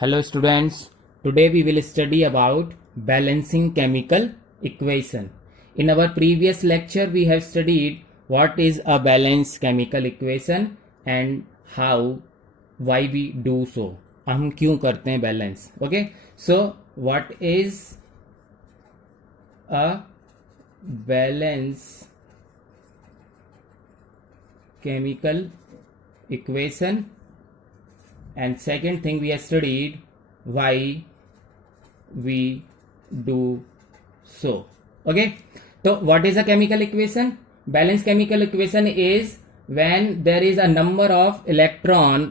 Hello students, today we will study about balancing chemical equation. In our previous lecture we have studied what is a balanced chemical equation and how, why we do so. हम क्यों करते हैं balance. Okay, so what is a balanced chemical equation? And second thing we have studied why we do so. Okay, so what is a chemical equation? Balanced chemical equation is when there is a number of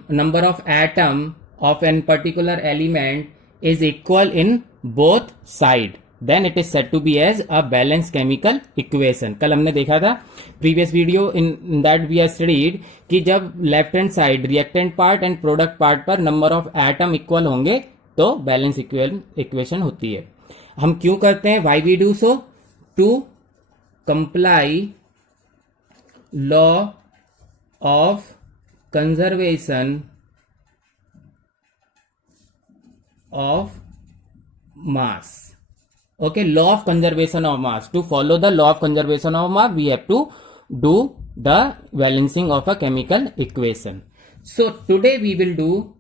number of atom of an particular element is equal in both side, then it is said to be as a balanced chemical equation. कल हमने देखा था previous video in that we have studied कि जब left hand side reactant part and product part पर number of atom equal होंगे तो balance equation होती है. हम क्यों करते हैं? Why we do so? To comply law of conservation of mass. Okay, law of conservation of mass. To follow the law of conservation of mass, we have to do the balancing of a chemical equation. So today we will do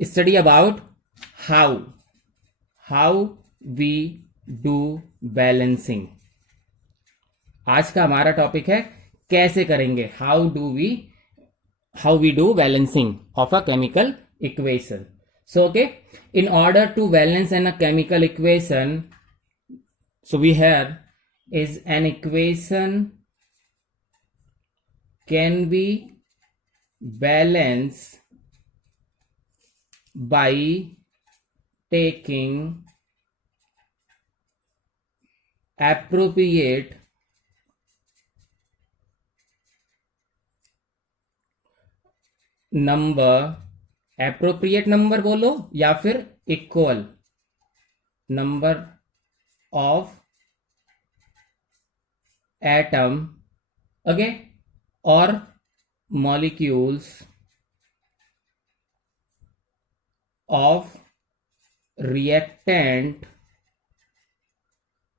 study about how we do balancing. आज का हमारा topic है कैसे करेंगे, how we do balancing of a chemical equation. So okay, in order to balance a chemical equation, so we have is an equation can be balanced by taking appropriate number बोलो या फिर equal number of atom, okay, और molecules of reactant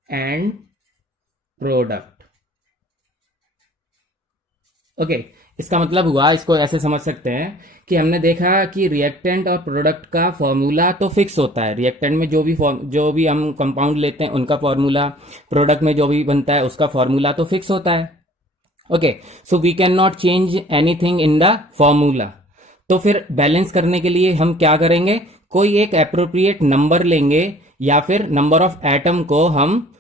and product. Okay, इसका मतलब हुआ, इसको ऐसे समझ सकते हैं कि हमने देखा कि रिएक्टेंट और प्रोडक्ट का फॉर्मूला तो फिक्स होता है. रिएक्टेंट में जो भी हम कंपाउंड लेते हैं उनका फॉर्मूला, प्रोडक्ट में जो भी बनता है उसका फॉर्मूला तो फिक्स होता है. Okay, so we can not change anything in the formula. तो फिर बैलेंस करने के लिए हम क्या करेंगे? कोई एक एप्रोप्रिएट नंबर लेंगे या फिर नंबर ऑफ एटम को हम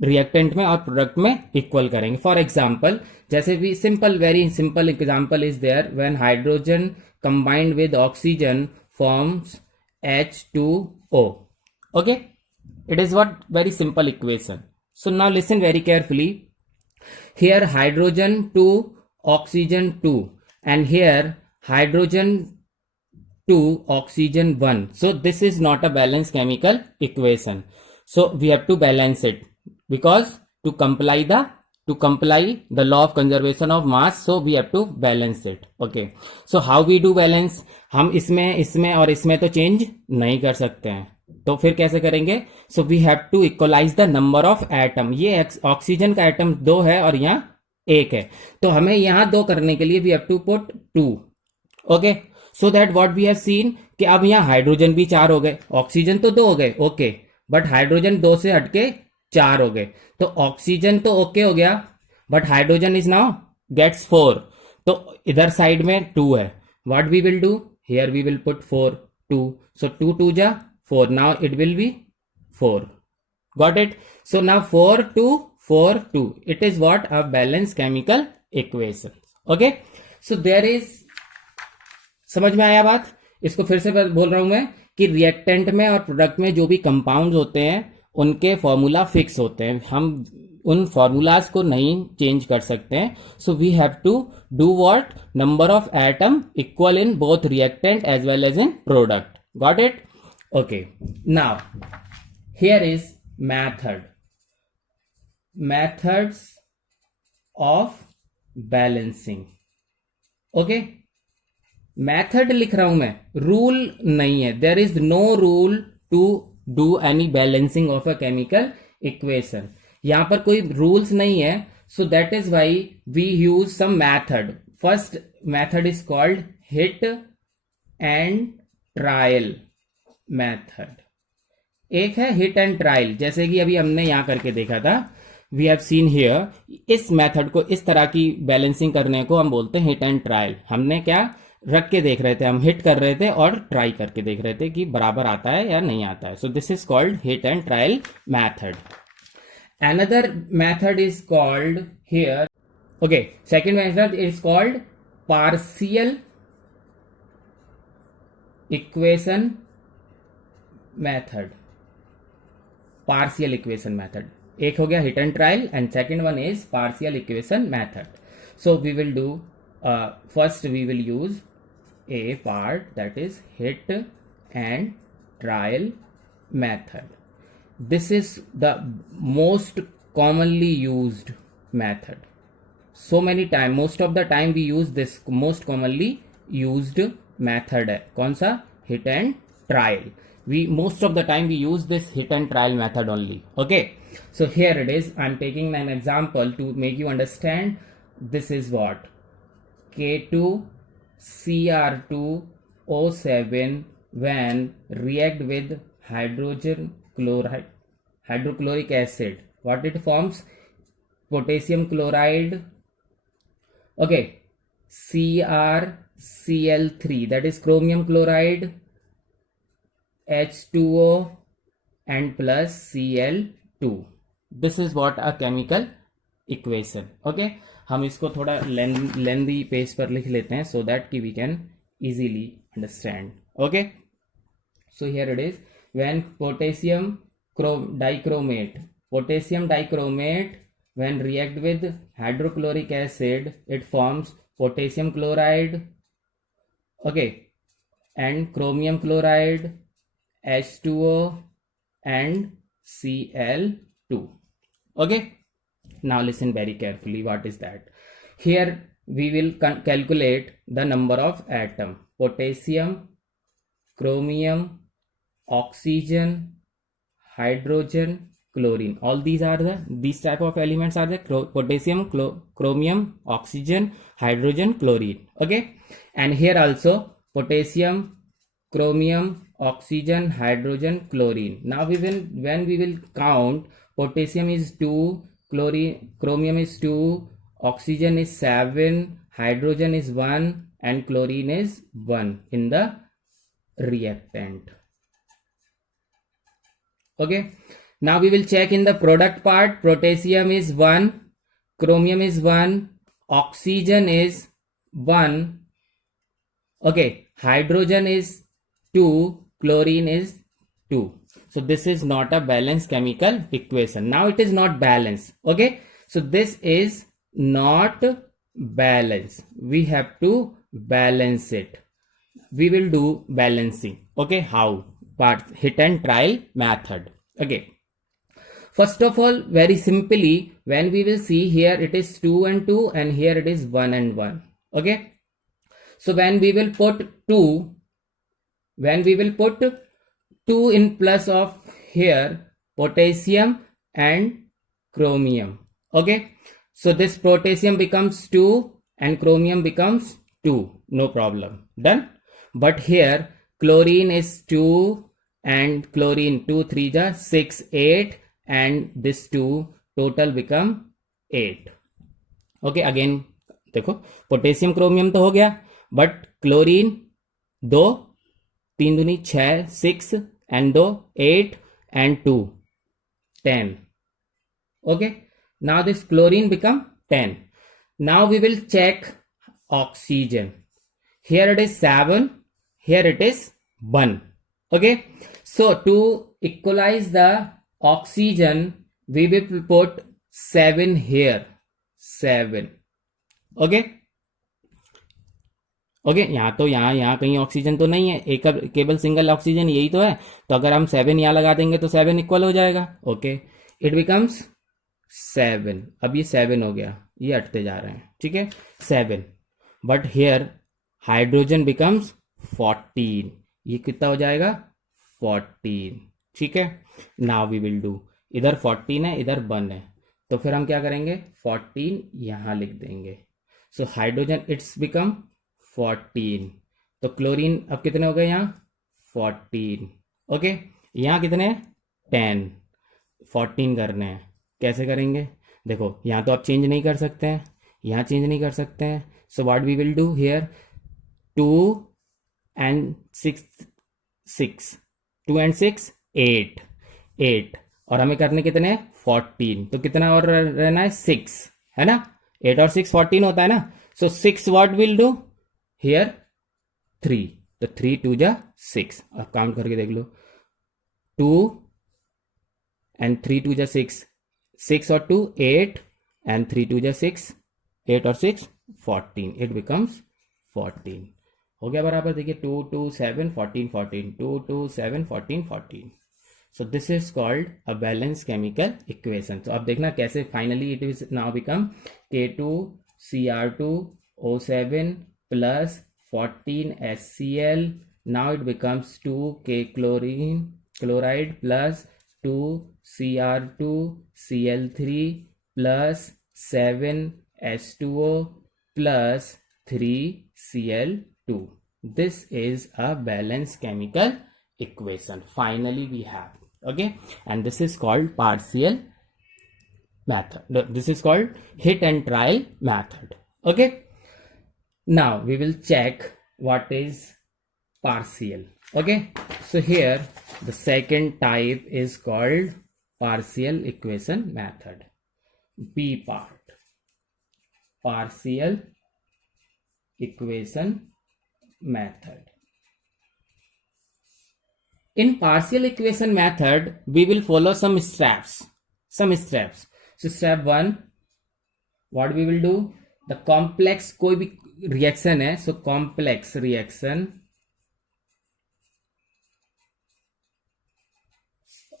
रिएक्टेंट में और प्रोडक्ट में इक्वल करेंगे. फॉर एग्जाम्पल, जैसे भी very simple example is there when hydrogen combined with oxygen forms H2O. Okay, it is what very simple equation. So now listen very carefully. Here hydrogen 2, oxygen 2, and here hydrogen 2, oxygen 1. So this is not a balanced chemical equation. So we have to balance it because to comply the law of conservation of mass, so we have to balance it. Okay, so how we do balance? हम इसमें और इसमें तो change नहीं कर सकते हैं, तो फिर कैसे करेंगे? So we have to equalize the number of atom. ये ऑक्सीजन का एटम 2 है और यहाँ 1 है, तो हमें यहाँ 2 करने के लिए we have to put 2. Okay, so that what we have seen कि अब यहाँ हाइड्रोजन भी 4 हो गए, ऑक्सीजन तो 2 हो गए, ओके, बट हाइड्रोजन 2 से हटके 4 हो गए. तो ऑक्सीजन तो ओके हो गया, but hydrogen is now gets 4. तो इधर साइड में 2 है. What we will do? Here we will put 4, 2. So 2 2 जा 4. Now it will be 4. Got it? So now 4 2 4 2. It is what? A balance chemical equation. Okay, so there is, समझ में आया बात? इसको फिर से बोल रहा हूं मैं कि रिएक्टेंट में और प्रोडक्ट में जो भी कंपाउंड्स होते हैं उनके फॉर्मूला फिक्स होते हैं, हम उन फॉर्मूलाज को नहीं चेंज कर सकते हैं. So we have to do what? Number of atom equal in both reactant as well as in product. Got it? Okay, now here is methods of balancing. Okay, method लिख रहा हूं मैं, rule नहीं है। There is no rule to do any balancing of a chemical equation. यहां पर कोई rules नहीं है, so that is why we use some method. First method is called hit and trial method. एक है हिट एंड ट्रायल, जैसे कि अभी हमने यहां करके देखा था, वी हैव सीन हियर। इस मेथड को, इस तरह की बैलेंसिंग करने को हम बोलते हैं हिट एंड ट्रायल। हमने क्या रख के देख रहे थे, हम हिट कर रहे थे और ट्राई करके देख रहे थे कि बराबर आता है या नहीं आता है। So this is called hit and trial method. Another method is called here, okay, second method is called partial equation method. Partial equation method, एक हो गया hit and trial and second one is partial equation method. So we will do, first we will use a part, that is hit and trial method. This is the most commonly used method. So many time, most of the time we use this most commonly used method है कौन सा, hit and trial. We most of the time we use this hit and trial method only. Okay, so here it is, I'm taking an example to make you understand. This is what K2Cr2O7 when react with hydrochloric acid, what it forms, potassium chloride, okay, CrCl3, that is chromium chloride, H2O and plus Cl2. This is what a chemical equation. Okay, हम इसको थोड़ा लेंदी page पर लिख लेते हैं so that कि we can easily understand. Okay, so here it is, when potassium dichromate when react with hydrochloric acid, it forms potassium chloride, okay, and chromium chloride, H2O and Cl2. Okay, now listen very carefully. What is that? Here we will calculate the number of atom: potassium, chromium, oxygen, hydrogen, chlorine. All these type of elements are the potassium, chromium, oxygen, hydrogen, chlorine. Okay, and here also potassium, chromium, oxygen, hydrogen, chlorine. Now when we will count, potassium is 2, chromium is 2, oxygen is 7, hydrogen is 1 and chlorine is 1 in the reactant. Okay, now we will check in the product part. Potassium is 1, chromium is 1, oxygen is 1, okay, hydrogen is 2, chlorine is 2. So this is not a balanced chemical equation. Now it is not balanced. Okay, so this is not balanced. We have to balance it. We will do balancing. Okay, how? Part hit and trial method. Okay, first of all, very simply, when we will see here, it is 2 and 2 and here it is 1 and 1. Okay, so when we will put 2 in plus of here potassium and chromium. Okay, so this potassium becomes 2 and chromium becomes 2, no problem, done. But here chlorine is 2 and chlorine 2 3 ja 6 8 and this 2 total become 8. Okay, again देखो potassium chromium तो हो गया, but chlorine 2 3 दूनी 6 6 and 2 8 and 2 10. Okay, now this chlorine become 10. Now we will check oxygen. Here it is 7, here it is 1. Okay, so to equalize the oxygen we will put 7 here, 7. Okay, okay, यहाँ तो यहाँ कहीं oxygen तो नहीं है, एक केवल single oxygen यही तो है, तो अगर हम 7 यहाँ लगा देंगे तो 7 इक्वल हो जाएगा. Okay, it becomes 7. अब ये 7 हो गया, ये हटते जा रहे हैं, ठीक है, 7. बट हियर हाइड्रोजन बिकम्स 14, ये कितना हो जाएगा 14, ठीक है। नाउ वी विल डू, इधर 14 है इधर 1 है, तो फिर हम क्या करेंगे 14 यहां लिख देंगे। सो हाइड्रोजन इट्स बिकम 14, तो क्लोरीन अब कितने हो गए यहाँ 14, ओके। यहाँ कितने 10, 14 करने हैं, कैसे करेंगे देखो, यहाँ तो आप चेंज नहीं कर सकते हैं, यहाँ चेंज नहीं कर सकते हैं, so what we will do here 2 and 6, 6, 2 and 6 8, 8, और हमें करने कितने 14, तो कितना और रहना है 6, है ना, 8 और 6 14 होता है ना। सो 6 व्हाट विल डू हियर 3, तो 3 2 जा 6, अब काउंट करके देख लो 2 एंड 3 2 जा 6, 6 और 2 8 एंड 3 2 जा 6, 8 और 6 14, इट बिकम्स 14, हो गया बराबर। देखिए 2 2 7 14 14, 2 2 7 14 14, सो this is called a balance chemical equation. तो अब देखना कैसे finally it is now become K2Cr2O7 plus 14 HCl, now it becomes 2K chloride plus 2 Cr2 Cl3 plus 7 H2O plus 3 Cl2. This is a balanced chemical equation finally we have, okay, and this is called partial method, this is called hit and trial method, okay. Now we will check what is partial, okay. So here the second type is called partial equation method, B part, partial equation method. In partial equation method we will follow some steps. So step 1, what we will do, the complex कोई भी reaction है, so complex reaction,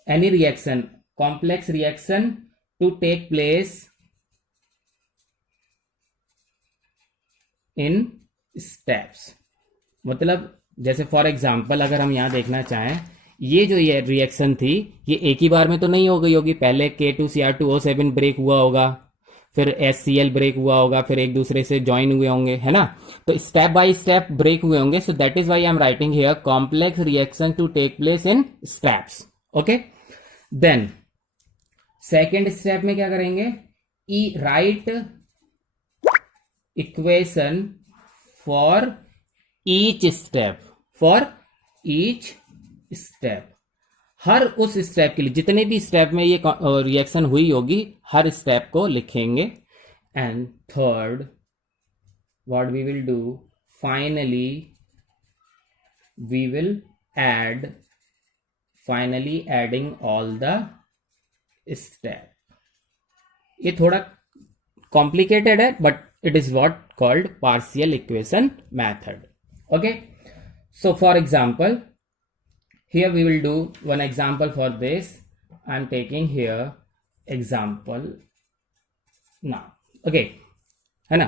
any reaction, complex reaction to take place in steps, मतलब जैसे for example अगर हम यहां देखना चाहें, ये रिएक्शन थी ये एक ही बार में तो नहीं हो गई होगी, पहले K2Cr2O7 ब्रेक हुआ होगा, फिर HCl ब्रेक हुआ होगा, फिर एक दूसरे से ज्वाइन हुए होंगे, है ना, तो स्टेप बाय स्टेप ब्रेक हुए होंगे। So that is why I am writing here complex reaction to take place in steps, okay. Then second step में क्या करेंगे, write equation for each step, हर उस स्टेप के लिए, जितने भी स्टेप में ये रिएक्शन हुई होगी हर स्टेप को लिखेंगे। And third what we will do, finally we will adding all the step. ये थोड़ा कॉम्प्लिकेटेड है but it is what called partial equation method, okay. So for example here we will do one example for this, I am taking here example now, okay, है ना,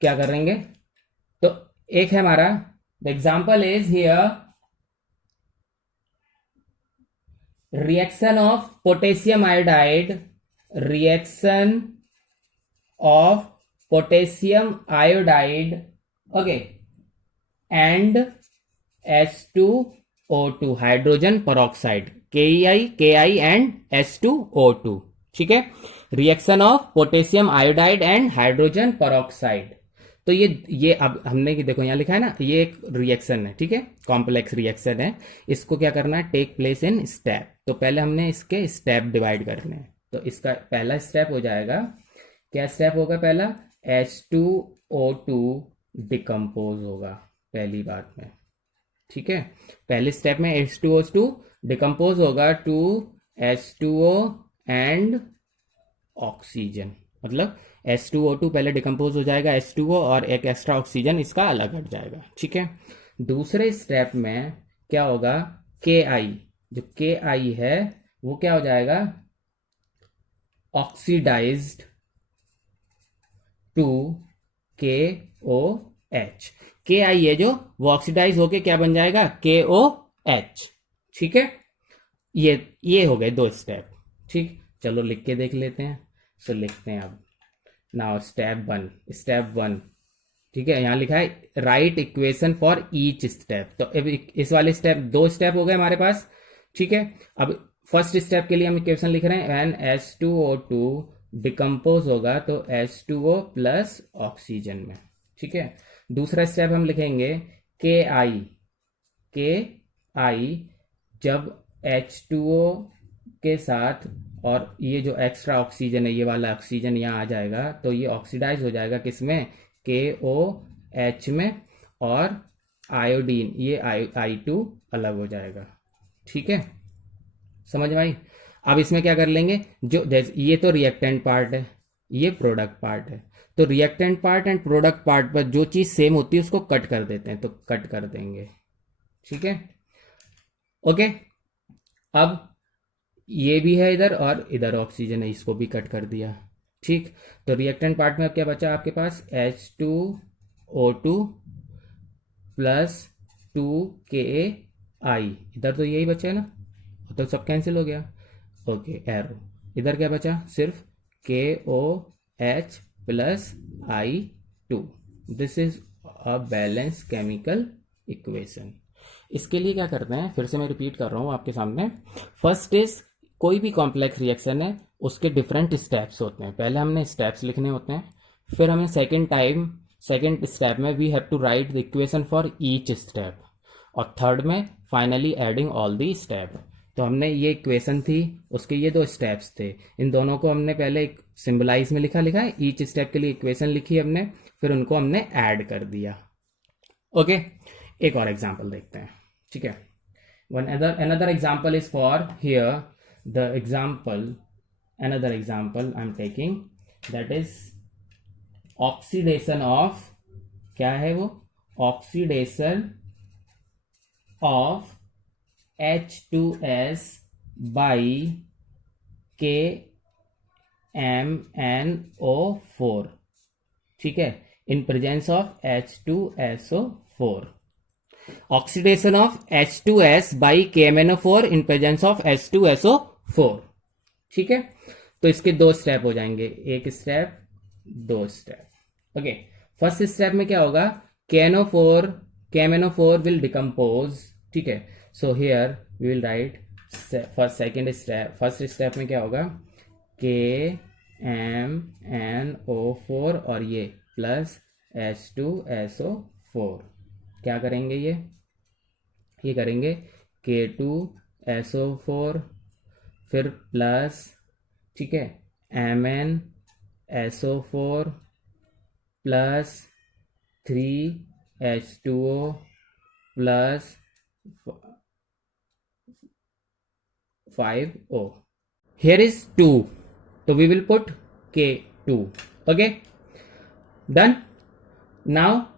क्या करेंगे, तो एक है हमारा the example is here reaction of potassium iodide, reaction of potassium iodide, okay, and H2O2 hydrogen peroxide, KI and H2O2, ठीक है, reaction of potassium iodide and hydrogen peroxide. तो ये अब हमने देखो यहाँ लिखा है ना, ये एक रिएक्शन है, ठीक है, कॉम्प्लेक्स रिएक्शन है, इसको क्या करना है टेक प्लेस इन स्टेप। तो पहले हमने इसके स्टेप डिवाइड करने हैं, तो इसका पहला स्टेप हो जाएगा, क्या स्टेप होगा पहला, H2O2 डिकम्पोज होगा पहली बात में, ठीक है, पहले स्टेप में H2O2 डिकम्पोज होगा टू H2O एंड ऑक्सीजन, मतलब H2O2 पहले डिकम्पोज हो जाएगा H2O और एक एक्स्ट्रा ऑक्सीजन इसका अलग हट जाएगा, ठीक है। दूसरे स्टेप में क्या होगा, KI, जो KI है वो क्या हो जाएगा, ऑक्सीडाइज्ड टू KO2, एच। के आई है जो वो ऑक्सीडाइज होके क्या बन जाएगा, के ओ एच। ठीक है, ये हो गए दो स्टेप। ठीक, चलो लिख के देख लेते हैं। सो लिखते हैं अब, नाउ स्टेप 1। ठीक है, यहां लिखा है right equation for each step. तो अब इस वाले स्टेप, दो स्टेप हो गए हमारे पास। ठीक है, अब फर्स्ट स्टेप के लिए हम इक्वेशन लिख रहे हैं, व्हेन H2O2 डिकम्पोज होगा तो H2O प्लस ऑक्सीजन में। ठीक है, दूसरा स्टेप हम लिखेंगे के आई जब H2O के साथ, और ये जो एक्स्ट्रा ऑक्सीजन है, ये वाला ऑक्सीजन यहाँ आ जाएगा तो ये ऑक्सीडाइज हो जाएगा किसमें, KOH में, और आयोडीन ये I2 अलग हो जाएगा। ठीक है, समझ में आई। अब इसमें क्या कर लेंगे, जो ये तो रिएक्टेंट पार्ट है, ये प्रोडक्ट पार्ट है, तो reactant part and product part पर जो चीज सेम होती है उसको कट कर देते हैं, तो कट कर देंगे। ठीक है, ओके। अब ये भी है इधर और इधर ऑक्सीजन है, इसको भी कट कर दिया। ठीक, तो रिएक्टेंट पार्ट में अब क्या बचा आपके पास, H2O2 प्लस 2KI। इधर तो यही बचा है ना, तो सब कैंसिल हो गया। ओके, एरो इधर क्या बचा, सिर्फ KOH plus I2। This is a balance chemical equation. इसके लिए क्या करते हैं, फिर से मैं रिपीट कर रहा हूँ आपके सामने। फर्स्ट इज, कोई भी कॉम्प्लेक्स रिएक्शन है उसके डिफरेंट स्टेप्स होते हैं, पहले हमने स्टेप्स लिखने होते हैं, फिर हमें सेकेंड स्टेप में we have to write the equation for each step, और थर्ड में finally adding all the step. तो हमने ये इक्वेशन थी, उसके ये दो स्टेप्स थे, इन दोनों को हमने पहले एक सिंबलाइज में लिखा है, ईच स्टेप के लिए इक्वेशन लिखी हमने, फिर उनको हमने ऐड कर दिया। ओके, एक और एग्जांपल देखते हैं। ठीक है, another example is for here, the example, another example I'm taking, that is oxidation of, क्या है वो, oxidation of H2S by KMnO4। ठीक है, in presence of H2SO4, oxidation of H2S by KMnO4 in presence of H2SO4। ठीक है, तो इसके दो स्टेप हो जाएंगे, एक स्टेप दो स्टेप। ओके, फर्स्ट स्टेप में क्या होगा, KMnO4 विल डिकम्पोज। ठीक है, so here we will write first step में क्या होगा, KMnO4 और ये प्लस H2SO4, क्या करेंगे, ये करेंगे K2SO4, फिर प्लस, ठीक है, MnSO4 plus 3H2O plus 5O। Here is 2, so we will put K2। okay, done। now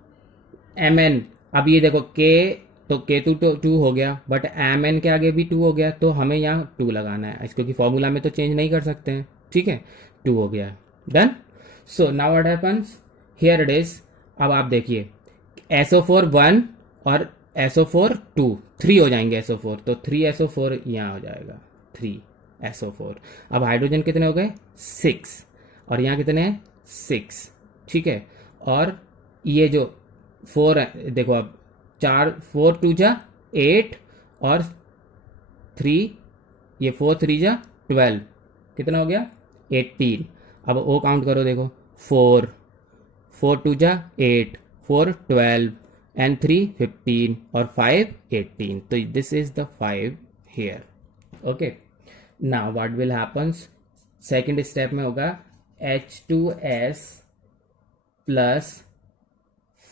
Mn, अब ये देखो K, तो K2 तो 2 हो गया, बट Mn के आगे भी 2 हो गया, तो हमें यहाँ 2 लगाना है, क्योंकि फॉर्मूला में तो चेंज नहीं कर सकते हैं। ठीक है, 2 हो गया, done. So now what happens, here it is. अब आप देखिए SO4 1 और SO4 2, 3 हो जाएंगे SO4, तो 3SO4 यहाँ हो जाएगा, 3SO4। अब हाइड्रोजन कितने हो गए, 6, और यहाँ कितने हैं, 6। ठीक है, और ये जो 4 देखो, अब 4 2 जा 8 और 3, ये 4 3 जा 12, कितना हो गया, 18। अब ओ काउंट करो, देखो 4 2 जा 8, 4 12 एंड 3 15 और 5 18, तो this is the 5 here. Okay, now what will happens, second step में होगा H2S plus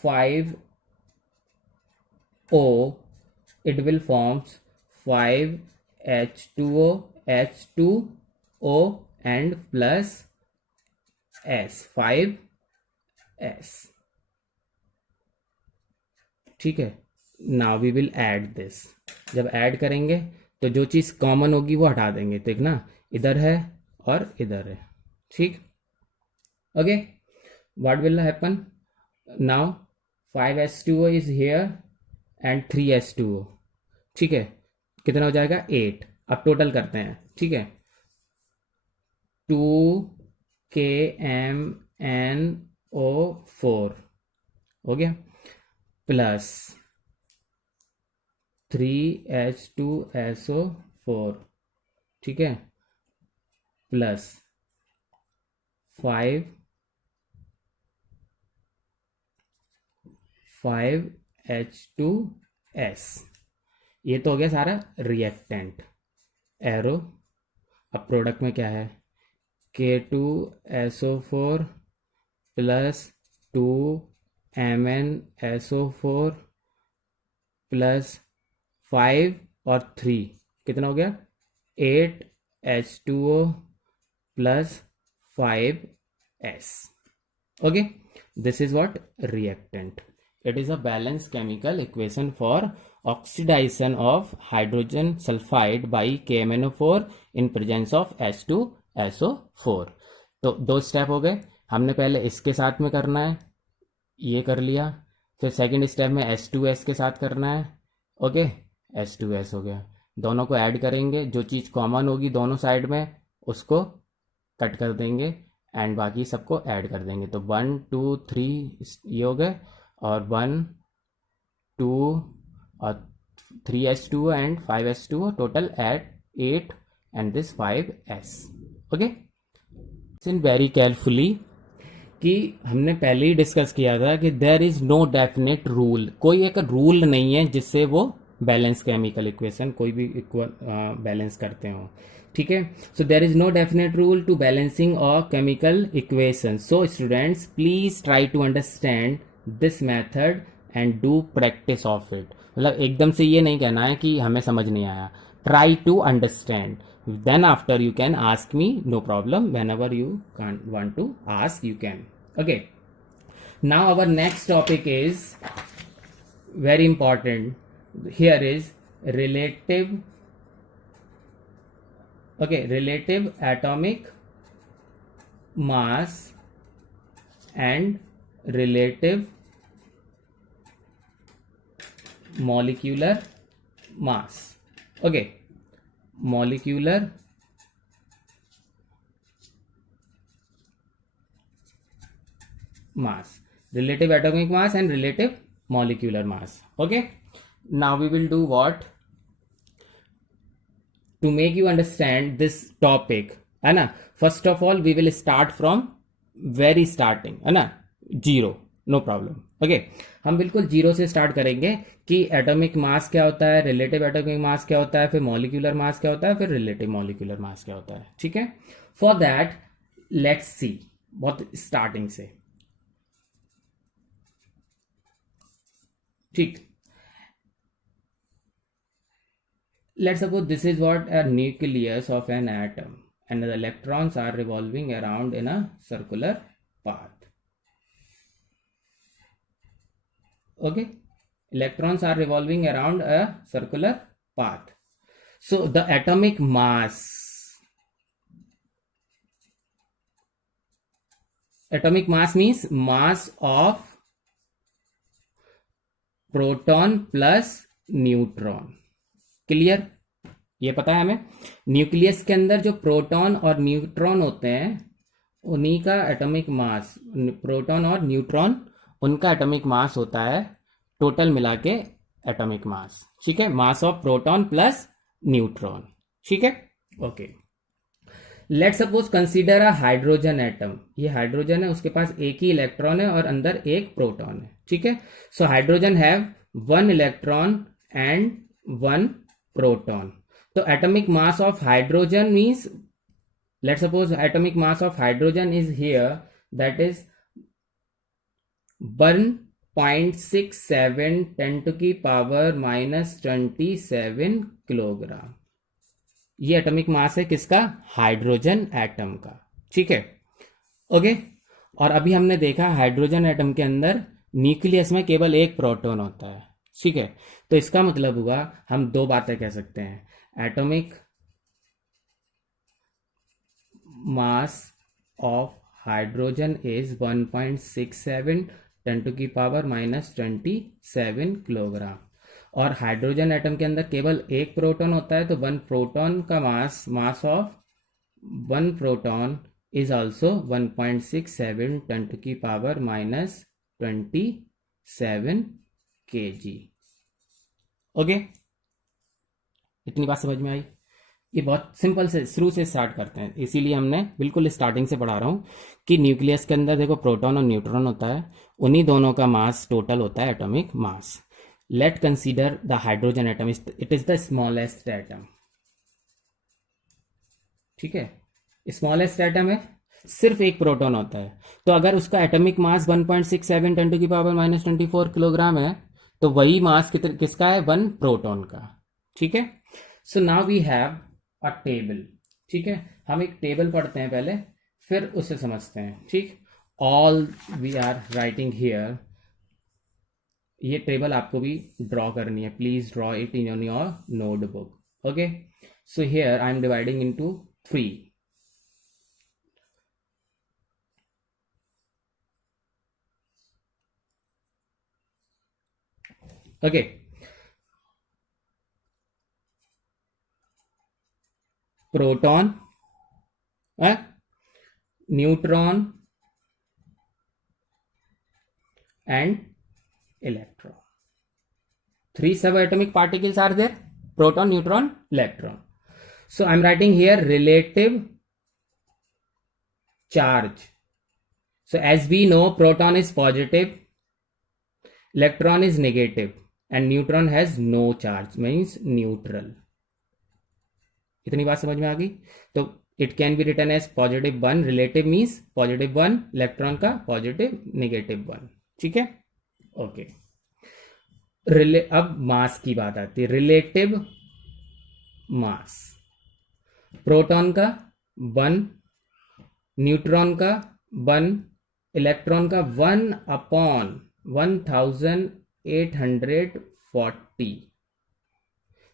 5O, it will forms 5H2O H2O and plus S, 5S। ठीक है, now we will add this. जब ऐड करेंगे तो जो चीज कॉमन होगी वो हटा देंगे, तो एक ना इधर है और इधर है। ठीक, okay, what will happen now, 5H2O is here and 3H2O, ठीक है, कितना हो जाएगा 8। अब टोटल करते हैं, ठीक है, 2KMnO4 हो गया, प्लस 3H2SO4, ठीक है, प्लस 5H2S, ये तो हो गया सारा रिएक्टेंट। एरो, अब प्रोडक्ट में क्या है, K2SO4 प्लस 2MnSO4 प्लस 5 और 3 कितना हो गया 8H2O plus 5S। okay, this is what reactant. It is a balanced chemical equation for oxidation of hydrogen sulfide by KMnO4 in presence of H2SO4। तो दो स्टेप हो गए, हमने पहले इसके साथ में करना है, ये कर लिया, फिर सेकंड स्टेप में H2S के साथ करना है, ओके, H2S हो गया, दोनों को ऐड करेंगे, जो चीज़ कॉमन होगी दोनों साइड में उसको कट कर देंगे एंड बाकी सबको ऐड कर देंगे। तो 1 2 3 ये हो गए, और 1 2 और 3H2O and 5H2O, total at 8 and this 5S। Okay, listen very carefully कि हमने पहले ही डिस्कस किया था कि there is no definite rule, कोई एक रूल नहीं है जिससे वो बैलेंस केमिकल इक्वेशन कोई भी बैलेंस करते हो, ठीक है। So there is no definite rule to balancing a chemical equation. So students please try to understand this method and do practice of it. मतलब एकदम से ये नहीं कहना है कि हमें समझ नहीं आया, try to understand, then after you can ask me, no problem, whenever you can't want to ask you can। okay, now our next topic is very important, here is relative, okay, relative atomic mass and relative molecular mass। okay, molecular mass, relative atomic mass and relative molecular mass। okay, now we will do what, to make you understand this topic, है ना। first of all we will start from very starting, है ना, zero, no problem. Okay, हम बिल्कुल zero से start करेंगे कि atomic mass क्या होता है, रिलेटिव एटॉमिक मास क्या होता है, फिर मॉलिक्यूलर मास क्या होता है, फिर रिलेटिव मॉलिक्यूलर मास क्या होता है, ठीक है। फॉर दैट लेट्स सी, बहुत स्टार्टिंग से, ठीक। Let's suppose this is what a nucleus of an atom and the electrons are revolving around in a circular path। okay, electrons are revolving around a circular path। so the atomic mass means mass of proton plus neutron। Clear, ये पता है हमें, nucleus के अंदर जो proton और neutron होते हैं उन्हीं का एटॉमिक मास, प्रोटॉन और न्यूट्रॉन उनका एटॉमिक मास होता है टोटल मिला के एटॉमिक मास, ठीक है, mass of proton plus neutron, ठीक है। Okay, let's suppose consider a hydrogen atom, ये हाइड्रोजन है, उसके पास एक ही इलेक्ट्रॉन है और अंदर एक प्रोटॉन है, ठीक है। So hydrogen have 1 electron and 1 proton. तो atomic mass of hydrogen means, let's suppose atomic mass of hydrogen is here, that is 1.67 10 to the power minus 27 kilogram. ये एटॉमिक मास है किसका, हाइड्रोजन एटम का, ठीक है। ओके, और अभी हमने देखा हाइड्रोजन एटम के अंदर न्यूक्लियस में केवल एक प्रोटॉन होता है, ठीक है। तो इसका मतलब हुआ हम दो बातें कह सकते हैं, atomic mass of hydrogen is 1.67 10⁻⁻27 kilogram. और हाइड्रोजन एटम के अंदर केवल एक प्रोटॉन होता है, तो वन प्रोटॉन का mass of one proton is also 1.67 10⁻⁻27 kg। Okay, इतनी बात समझ में आई। ये बहुत सिंपल से शुरू से स्टार्ट करते हैं, इसीलिए हमने बिल्कुल स्टार्टिंग से पढ़ा रहा हूँ कि न्यूक्लियस के अंदर देखो प्रोटॉन और न्यूट्रॉन होता है, उन्हीं दोनों का मास टोटल होता है atomic mass. Late consider the hydrogen atom, it is the smallest atom. ठीक है, स्मॉलेस्ट एटम है, सिर्फ एक प्रोटॉन होता है, तो अगर उसका एटॉमिक मास 1.67 10⁻⁻24 किलोग्राम है, तो वही मास किसका है, वन प्रोटॉन का। ठीक है, so now we have a table. ठीक है, हम एक टेबल पढ़ते हैं पहले, फिर उसे समझते हैं। ठीक, all we are writing here, ये टेबल आपको भी ड्रॉ करनी है, please draw it in your notebook. Okay, so here I am dividing into 3। Okay, proton, neutron and electron. 3 subatomic particles are there: proton, neutron, electron. So I'm writing here relative charge. So as we know, proton is positive, electron is negative, and neutron has no charge, means neutral. इतनी बात समझ में आ गई? तो it can be written as +1, relative means +1, electron का -1। ठीक है, ओके। अब मास की बात आती है, रिलेटिव मास। प्रोटॉन का 1, न्यूट्रॉन का 1, इलेक्ट्रॉन का 1/1840,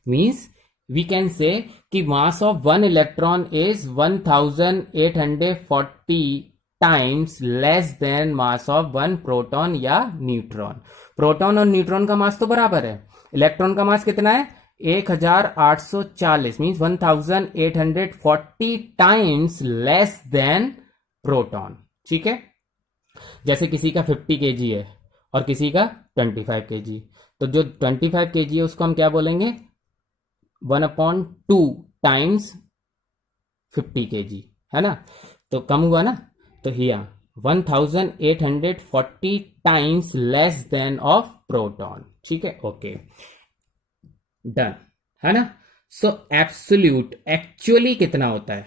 मीन्स we can say कि mass of one electron is 1840 times less than mass of one proton या न्यूट्रॉन। प्रोटॉन और न्यूट्रॉन का मास तो बराबर है, इलेक्ट्रॉन का मास कितना है, 1840, means 1840 times less than proton. ठीक है, जैसे किसी का 50 kg है और किसी का 25 kg, तो जो 25 kg है उसको हम क्या बोलेंगे, 1/2 टाइम्स 50 kg, है ना, तो कम हुआ ना, तो here 1840 times less than of proton. ठीक है, ओके, डन, है ना। सो एब्सोल्यूट, एक्चुअली कितना होता है,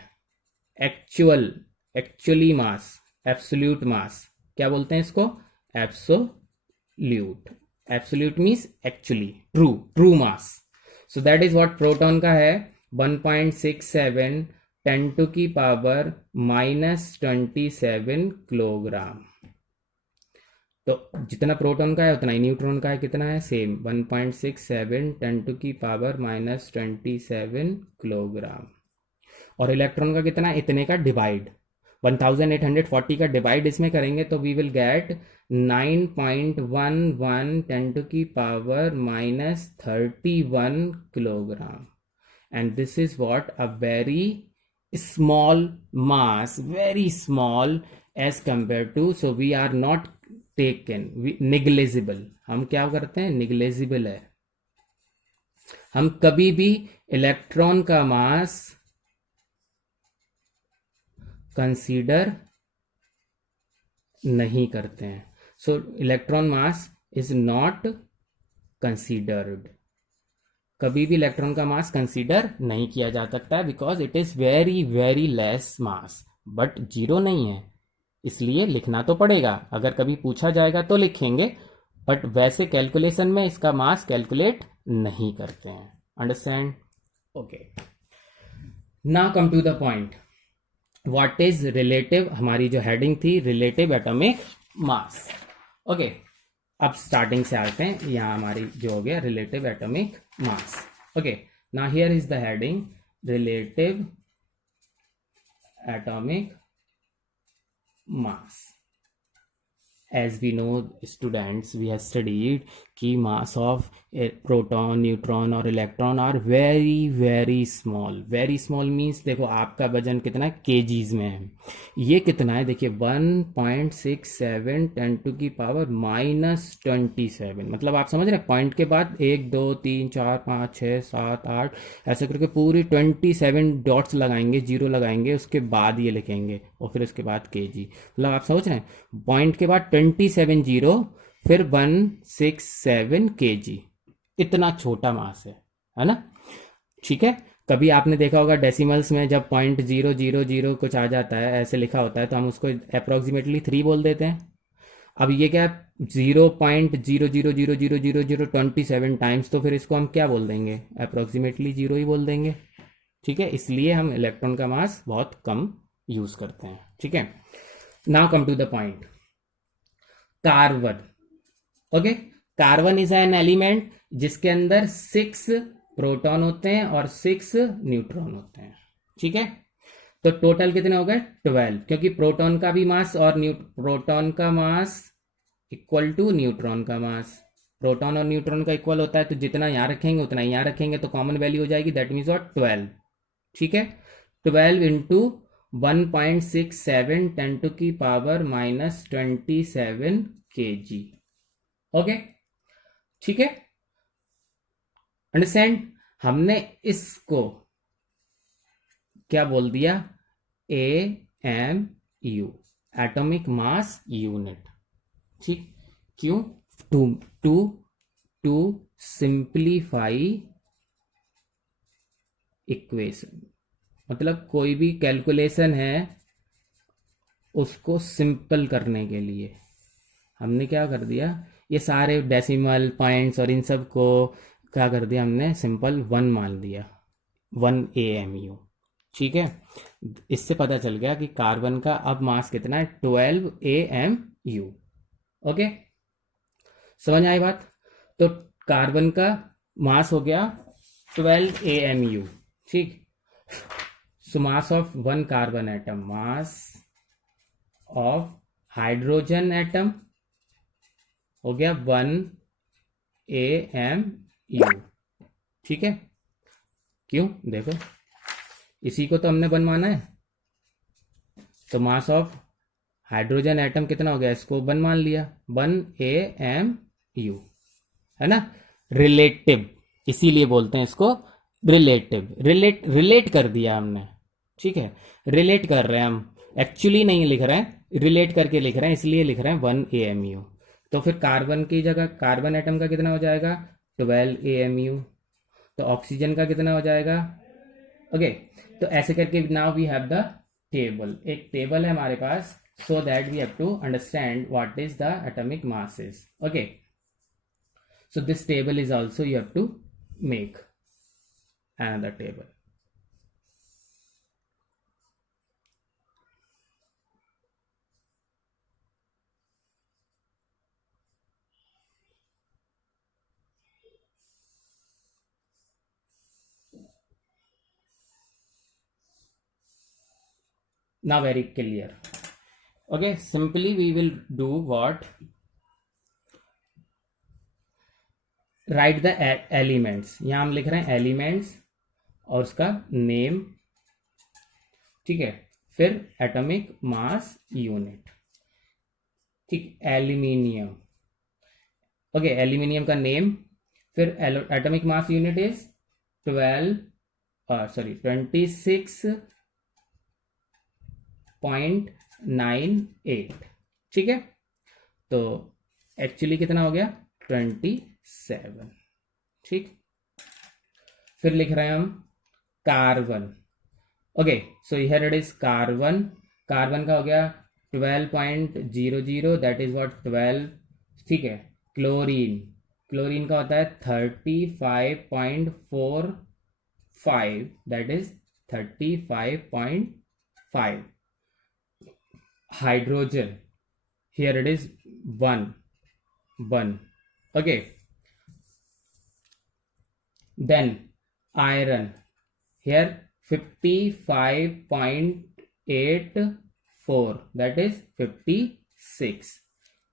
एक्चुअली मास, एब्सोल्यूट मास क्या बोलते हैं इसको, absolute means actually, true mass. So that is what proton का है, 1.67 10⁻⁻27 किलोग्राम। तो जितना प्रोटॉन का है उतना ही न्यूट्रॉन का है, कितना है, सेम 1.67 10⁻⁻27 किलोग्राम। और इलेक्ट्रॉन का कितना है, इतने का डिवाइड, 1840 का डिवाइड इसमें करेंगे तो we will get 9.11 10⁻31 kilogram. And this is what a very small mass, very small as compared to, so we are not taken, negligible, हम क्या करते हैं, negligible है, हम कभी भी इलेक्ट्रॉन का मास कंसीडर नहीं करते हैं। सो electron mass is not considered, कभी भी इलेक्ट्रॉन का मास कंसीडर नहीं किया जा सकता है, because it is very very less mass, but 0 नहीं है, इसलिए लिखना तो पड़ेगा, अगर कभी पूछा जाएगा तो लिखेंगे, बट वैसे कैलकुलेशन में इसका मास कैलकुलेट नहीं करते हैं। Understand, okay. Now come to the point, what is relative, हमारी जो हेडिंग थी रिलेटिव एटॉमिक मास। ओके, अब स्टार्टिंग से आते हैं, यहाँ हमारी जो हो गया relative atomic mass. Okay, now here is the heading relative atomic mass, as we know students, we have studied कि mass of a proton, neutron और electron are very very small. Very small means देखो आपका वजन कितना है kgs में है, ये कितना है देखिए 1.67 10 टू की पावर -27, मतलब आप समझ रहे हैं पॉइंट के बाद 1 2 3 4 5 6 7 8 ऐसे करके पूरी 27 डॉट्स लगाएंगे, जीरो लगाएंगे, उसके बाद ये लिखेंगे और फिर उसके बाद kg, मतलब आप समझ रहे हैं पॉइंट के बाद 27 जीरो फिर 167 kg, इतना छोटा मास है ना। ठीक है, कभी आपने देखा होगा डेसिमल्स में जब 0.000 कुछ आ जाता है ऐसे लिखा होता है तो हम उसको अप्रोक्सीमेटली 3 बोल देते हैं। अब ये क्या है 0.0000027 टाइम्स, तो फिर इसको हम क्या बोल देंगे अप्रोक्सीमेटली 0 ही बोल देंगे। ठीक है, इसलिए हम इलेक्ट्रॉन का मास बहुत कम यूज करते हैं। ठीक है, now come to the point, carbon. Okay, carbon is an element जिसके अंदर 6 प्रोटॉन होते हैं और 6 न्यूट्रॉन होते हैं। ठीक है, तो टोटल कितने हो गए 12, क्योंकि प्रोटॉन का भी मास और प्रोटॉन का मास इक्वल टू न्यूट्रॉन का मास, प्रोटॉन और न्यूट्रॉन का इक्वल होता है, तो जितना यहां रखेंगे उतना यहां रखेंगे तो कॉमन वैल्यू हो जाएगी, दैट मीन्स व्हाट 12। ठीक है, 12 इंटू 1.67 10 टू की पावर -27 kg। ओके, ठीक है, अंडरस्टैंड। हमने इसको क्या बोल दिया AMU, एटॉमिक मास यूनिट। ठीक, क्यों to to to simplify equation, मतलब कोई भी कैलकुलेशन है उसको सिंपल करने के लिए हमने क्या कर दिया, ये सारे डेसिमल पॉइंट्स और इन सब को क्या कर दिया हमने सिंपल 1 मान दिया, 1 AMU। ठीक है, इससे पता चल गया कि कार्बन का अब मास कितना है 12 AMU। ओके, समझ आई बात। तो कार्बन का मास हो गया 12 AMU। ठीक, so mass of 1 carbon atom, mass of hydrogen atom हो गया 1 AMU। ठीक है, क्यों देखो इसी को तो हमने 1 माना है, तो मास ऑफ हाइड्रोजन एटम कितना हो गया, इसको 1 मान लिया, 1 AMU, है ना। रिलेटिव, इसीलिए बोलते हैं इसको रिलेटिव, रिलेट कर दिया हमने। ठीक है, रिलेट कर रहे हैं हम, एक्चुअली नहीं लिख रहे हैं, रिलेट करके लिख रहे हैं, इसलिए लिख रहे हैं 1 AMU। तो फिर कार्बन की जगह कार्बन एटम का कितना हो जाएगा 12 AMU, तो ऑक्सीजन का कितना हो जाएगा। ओके, तो ऐसे करके now we have the table, एक टेबल है हमारे पास, so that we have to understand what is the atomic masses। Okay, so this table is also you have to make another table। now very clear। okay, simply we will do what, write the elements, यहां हम लिख रहे हैं elements और उसका name. ठीक है, फिर एटॉमिक मास यूनिट। ठीक, एल्यूमिनियम, ओके, एल्यूमिनियम का नेम, फिर एटॉमिक मास यूनिट इज 26.98। ठीक है, तो एक्चुअली कितना हो गया 27। ठीक, फिर लिख रहे हैं हम carbon. Okay, so here it is carbon, carbon का हो गया 12.00, दैट इज व्हाट 12। ठीक है, क्लोरीन, क्लोरीन का होता है 35.45, that is 35.5। Hydrogen, here it is 1। Okay, then iron, here 55.84, that is 56।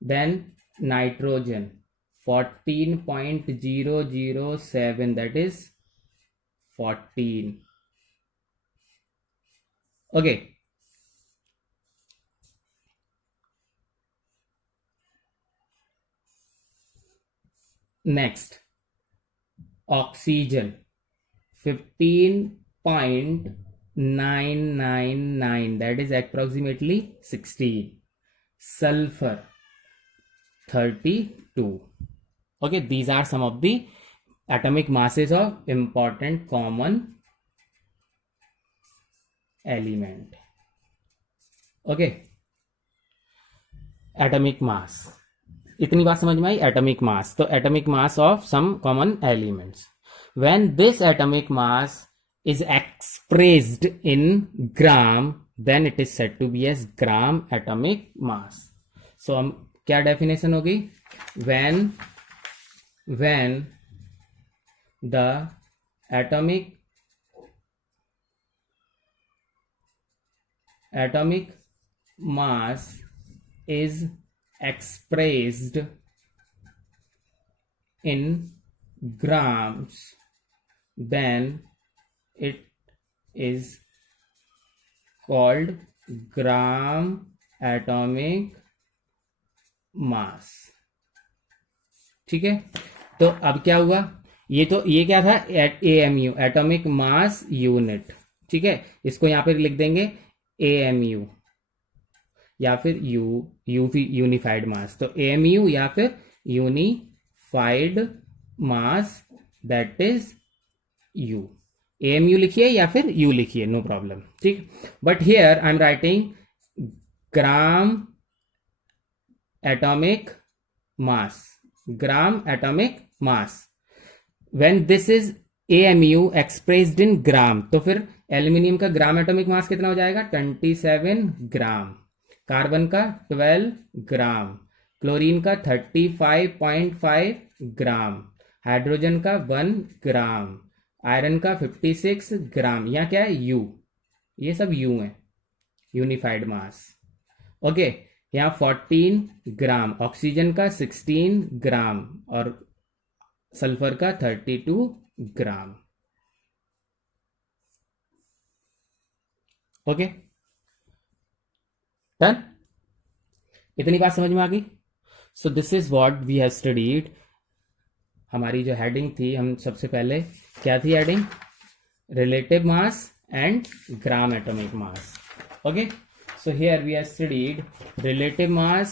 then nitrogen 14.007, that is 14. Okay, next oxygen 15.999, that is approximately 16. Sulfur 32. Okay, these are some of the atomic masses of important common element. Okay, atomic mass, इतनी बात समझ में आई. Atomic mass, तो atomic mass of some common elements. When this atomic mass is expressed in gram, then it is said to be as gram atomic mass. So हम क्या definition होगी? व्हेन द atomic mass is expressed in grams, then it is called gram atomic mass. ठीक है, तो अब क्या हुआ? ये क्या था? AMU, atomic mass unit. ठीक है, इसको यहां पर लिख देंगे AMU या फिर यूनिफाइड मास. तो AMU या फिर unified mass, that is U. AMU लिखिए या फिर U लिखिए, नो प्रॉब्लम. ठीक, but here I am writing gram atomic mass. Gram atomic mass. When this is AMU expressed in gram, तो फिर एल्यूमिनियम का ग्राम एटॉमिक मास कितना हो जाएगा? 27 ग्राम. कार्बन का 12 ग्राम. क्लोरीन का 35.5 ग्राम. हाइड्रोजन का 1 ग्राम. आयरन का 56 ग्राम. यहाँ क्या है? U. ये सब U है, यूनिफाइड मास. ओके, यहाँ 14 ग्राम. ऑक्सीजन का 16 ग्राम और सल्फर का 32 ग्राम. Okay, done. इतनी बात समझ में आ गई? So this is what we have studied. हमारी जो हेडिंग थी, हम सबसे पहले क्या थी heading? Relative mass and gram atomic mass. Okay, so here we have studied relative mass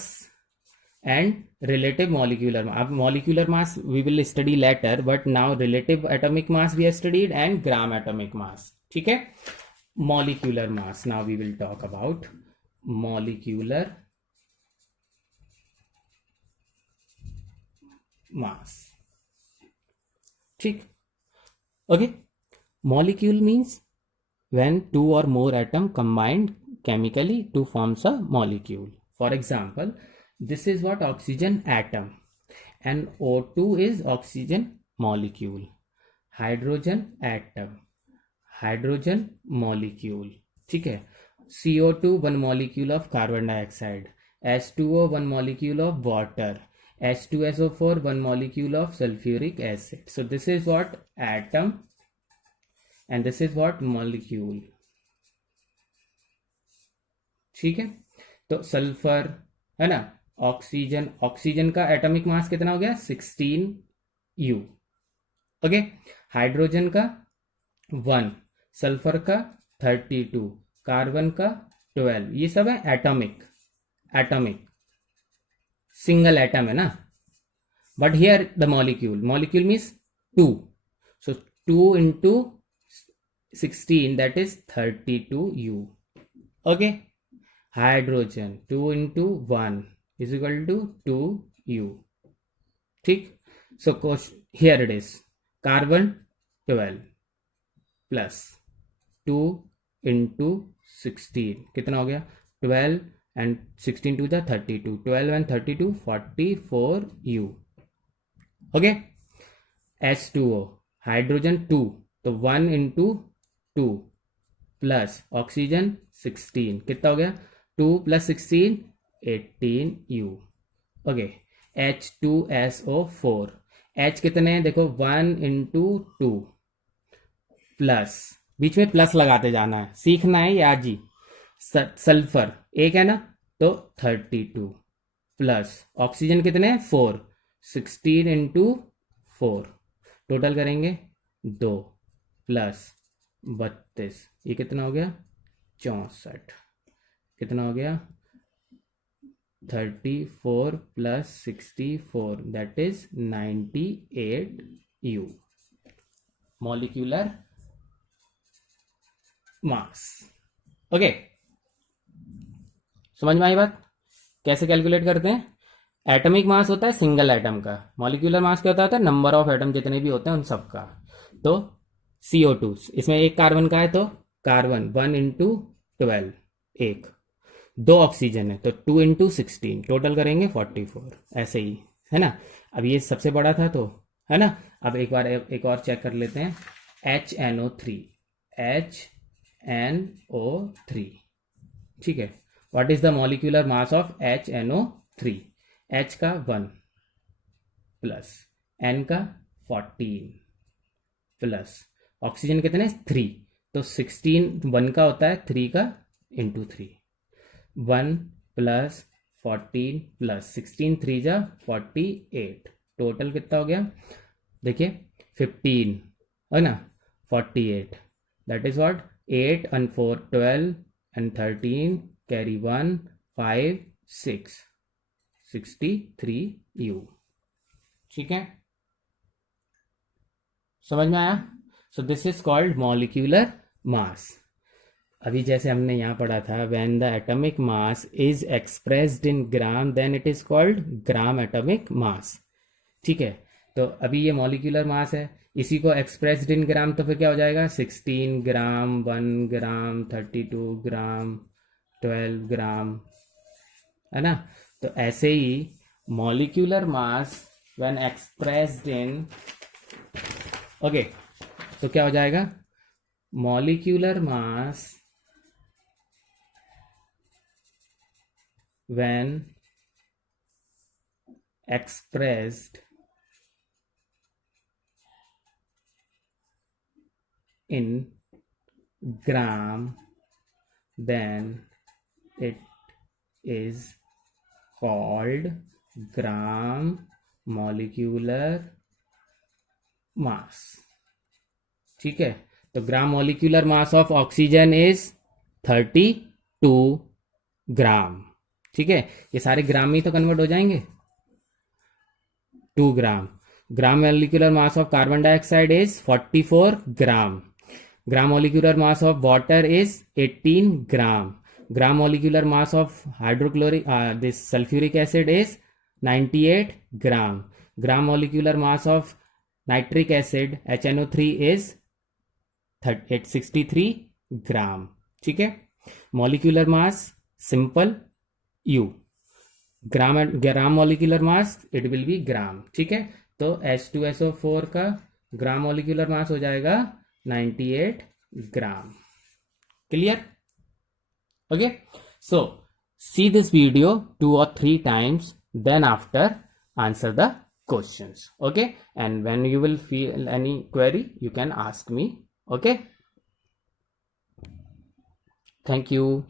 and relative molecular mass. अब molecular mass we will study later, but now relative atomic mass we have studied and gram atomic mass. ठीक है, molecular mass. Now we will talk about molecular mass. ठीक, okay. Molecule means when two or more atom combined chemically to forms a molecule. For example, this is what oxygen atom, and O2 is oxygen molecule. Hydrogen atom, hydrogen molecule. ठीक है, CO2 one molecule of carbon dioxide, H2O one molecule of water, H2SO4 one molecule of sulfuric acid. So this is what atom and this is what molecule. ठीक है, तो sulphur है ना, oxygen. Oxygen का atomic mass कितना हो गया? 16U. Okay, hydrogen का 1, सल्फर का 32, कार्बन का 12. ये सब है एटॉमिक. सिंगल एटम है ना. But here the molecule means 2. So 2 into 16, that is 32U. Okay, hydrogen 2 into 1 is equal to 2U. ठीक, so here it is, carbon 12 plus 2 into 16 कितना हो गया? 12 and 16 to the 32. 12 and 32 44U. Okay, H2O, hydrogen 2, तो 1 into 2 plus oxygen 16 कितना हो गया? 2 plus 16 18U. Okay, H2SO4, H कितने हैं देखो, 1 × 2 प्लस, बीच में प्लस लगाते जाना है, सीखना है ये आज ही। सल्फर एक है ना, तो 32 प्लस ऑक्सीजन कितने हैं 4, 16 × 4, टोटल करेंगे 2 प्लस 32, ये कितना हो गया 64, कितना हो गया 34 plus 64, that is 98U molecular mass. Okay, समझ में आई बात? कैसे कैलकुलेट करते हैं? एटॉमिक मास होता है सिंगल एटम का, मॉलिक्यूलर मास क्या होता है नंबर ऑफ एटम जितने भी होते हैं उन सब का। तो CO2 इसमें एक कार्बन का है तो कार्बन 1 × 12 एक, 2 ऑक्सीजन है तो 2 × 16, टोटल करेंगे 44, ऐसे ही है ना। अब ये सबसे बड़ा था तो है ना। अब एक बार एक और चेक कर लेते हैं, HNO3, HNO3, ठीक है। What is the molecular mass of HNO3? H का 1 प्लस N का 14 प्लस ऑक्सीजन कितने 3, तो 16 1 का होता है 3 का इंटू 3, 1 प्लस 14 प्लस 16 3 जा 48, टोटल कितना हो गया देखिए 15 है ना 48, that is what 8 and 4 12 and 13 carry 1 5 6 63U, ठीक है, समझ में आया? So this is called molecular mass. अभी जैसे हमने यहाँ पढ़ा था, when the atomic mass is expressed in gram then it is called gram atomic mass, ठीक है। तो अभी ये मॉलिक्यूलर मास है, इसी को एक्सप्रेस्ड इन ग्राम तो फिर क्या हो जाएगा 16 ग्राम, 1 ग्राम, 32 ग्राम, 12 ग्राम, है ना। तो ऐसे ही molecular mass when expressed in, okay, तो क्या हो जाएगा molecular mass when expressed in gram then it is called gram molecular mass, ठीक है। तो ग्राम molecular mass of oxygen is 32 ग्राम, ठीक है। ये सारे ग्राम में ही तो कन्वर्ट हो जाएंगे, 2 gram. Gram molecular mass of carbon dioxide is 44 gram, gram molecular mass of water is 18 gram, gram molecular mass of hydrochloric this sulphuric acid is 98 gram, gram molecular mass of nitric acid HNO3 is 63 gram, ठीक है। Molecular mass simple U, gram molecular mass it will be gram, ठीक है। तो H2SO4 का ग्राम molecular मास हो जाएगा 98 gram, clear? Okay, so see this video 2 or 3 times, then after answer the questions, okay, and when you will feel any query you can ask me, okay, thank you.